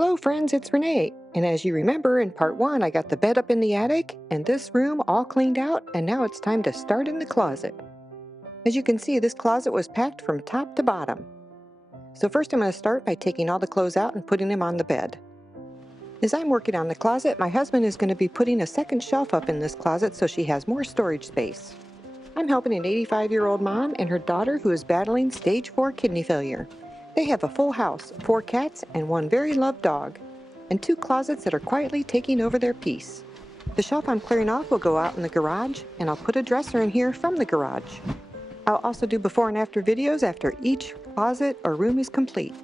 Hello friends, it's Renee. And as you remember in part 1, I got the bed up in the attic and this room all cleaned out, and now it's time to start in the closet. As you can see, this closet was packed from top to bottom. So first I'm going to start by taking all the clothes out and putting them on the bed. As I'm working on the closet, my husband is going to be putting a second shelf up in this closet so she has more storage space. I'm helping an 85-year-old mom and her daughter who is battling stage 4 kidney failure. They have a full house, 4 cats and 1 very loved dog, and 2 closets that are quietly taking over their peace. The shelf I'm clearing off will go out in the garage, and I'll put a dresser in here from the garage. I'll also do before and after videos after each closet or room is complete.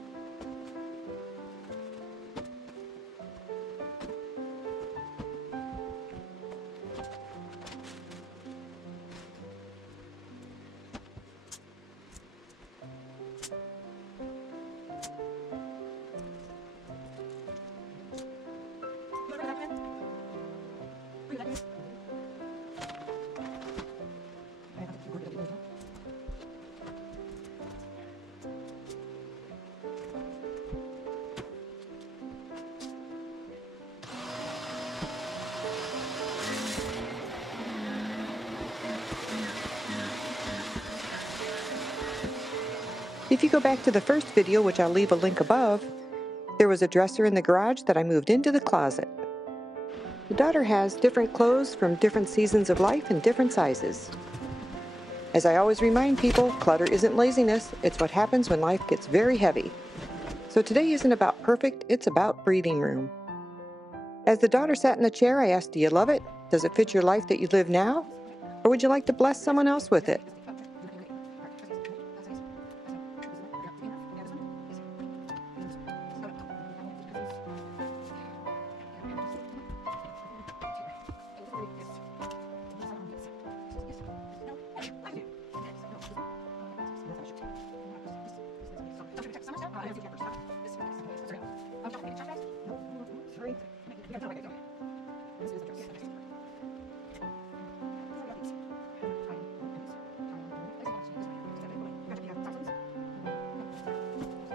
If you go back to the first video, which I'll leave a link above, there was a dresser in the garage that I moved into the closet. The daughter has different clothes from different seasons of life and different sizes. As I always remind people, clutter isn't laziness, it's what happens when life gets very heavy. So today isn't about perfect, it's about breathing room. As the daughter sat in the chair, I asked, do you love it? Does it fit your life that you live now? Or would you like to bless someone else with it?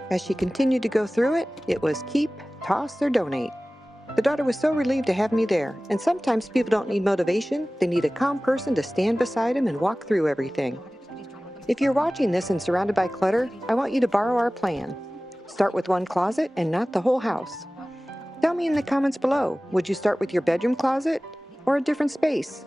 As she continued to go through it, it was keep, toss, or donate. The daughter was so relieved to have me there, and sometimes people don't need motivation, they need a calm person to stand beside them and walk through everything. If you're watching this and surrounded by clutter, I want you to borrow our plan. Start with one closet and not the whole house. Tell me in the comments below, would you start with your bedroom closet or a different space?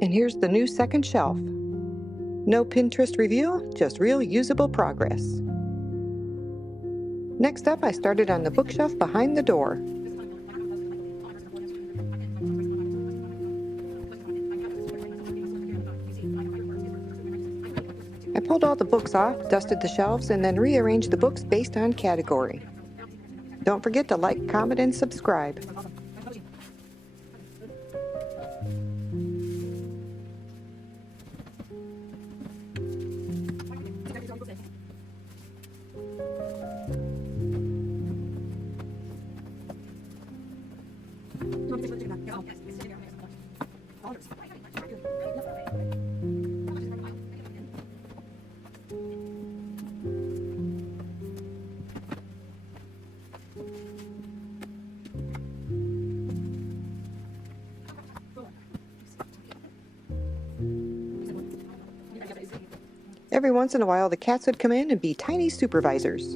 And here's the new second shelf. No Pinterest review, just real usable progress. Next up, I started on the bookshelf behind the door. I pulled all the books off, dusted the shelves, and then rearranged the books based on category. Don't forget to like, comment, and subscribe. Every once in a while, the cats would come in and be tiny supervisors.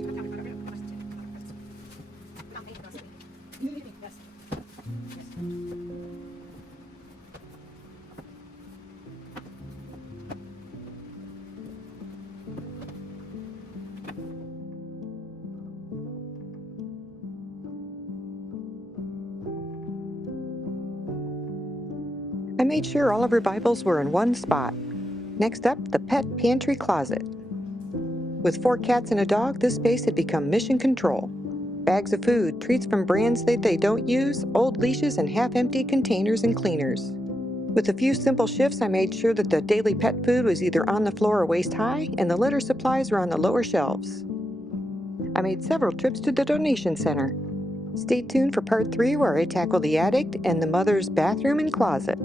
I made sure all of her Bibles were in one spot. Next up, the pet pantry closet. With 4 cats and a dog, this space had become mission control. Bags of food, treats from brands that they don't use, old leashes, and half-empty containers and cleaners. With a few simple shifts, I made sure that the daily pet food was either on the floor or waist high, and the litter supplies were on the lower shelves. I made several trips to the donation center. Stay tuned for part 3 where I tackle the attic and the mother's bathroom and closet.